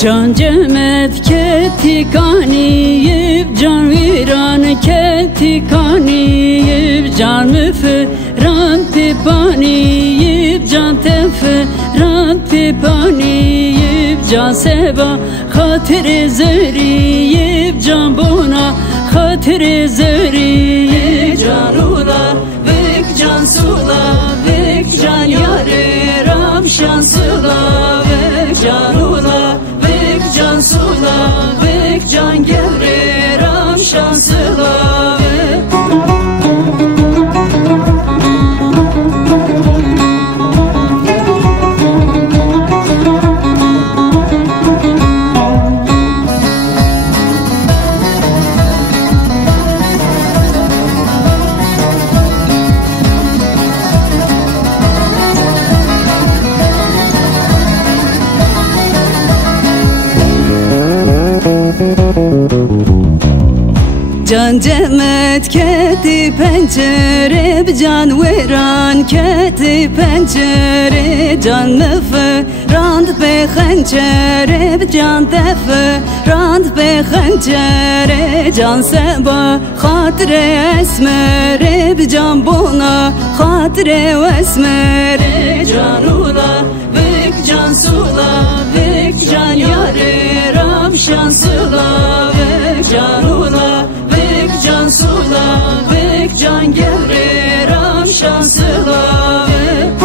Can cemet ketikaniyip, can viran ketikaniyip, can müferan pipaniyip, can teferan pipaniyip, can seba hatiri zeriyip, can buna hatiri zeriyip, can ula vek can sula vek can yare ramşan sula vek can ula can sula vek can gevre ramşan sula vek Can cemet keti pencere, can veran keti pencere, can müferand be hançere, can deferand be hançere, can seba hatire esmere, can buna hatire esmere, can ula vek can sula vek can yare ramşan sula vek can ula can sula vek can gevre ramşan sula vek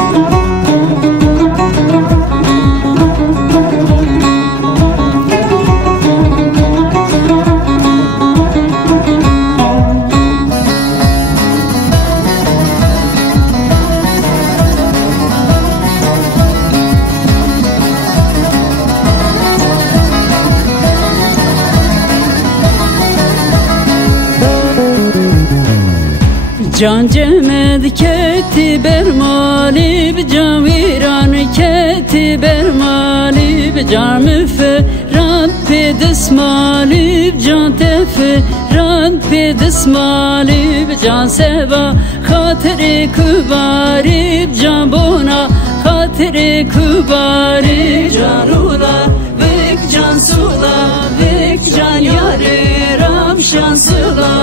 Can cemet keti bermalib, can viran keti bermalib, can müferan pedesmalib, can teferan pedesmalib, can seba hatiri kubarib, can buna hatiri kubarib, can ula vek can sula vek can yare ramşan sula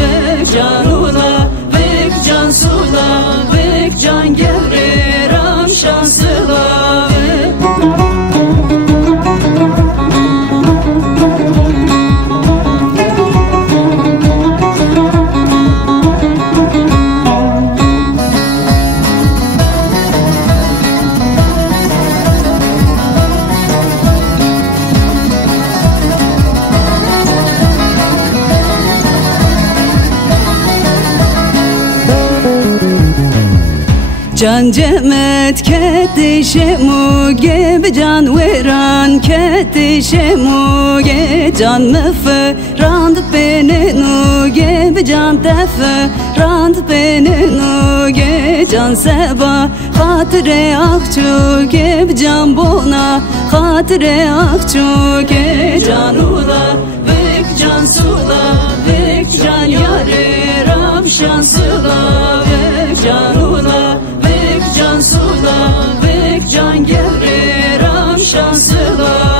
vek can ula can sula vek can gevre ramşan sula vek Can cemet keti şemuge, can veran keti şemuge, can müferand beni nuge, can teferand beni nuge, can seba hatire akçuge, can buna hatire akçuge, can ula vek can sula vek can yare ramşan sula vek can ula can sula vek can gevre ramşan sula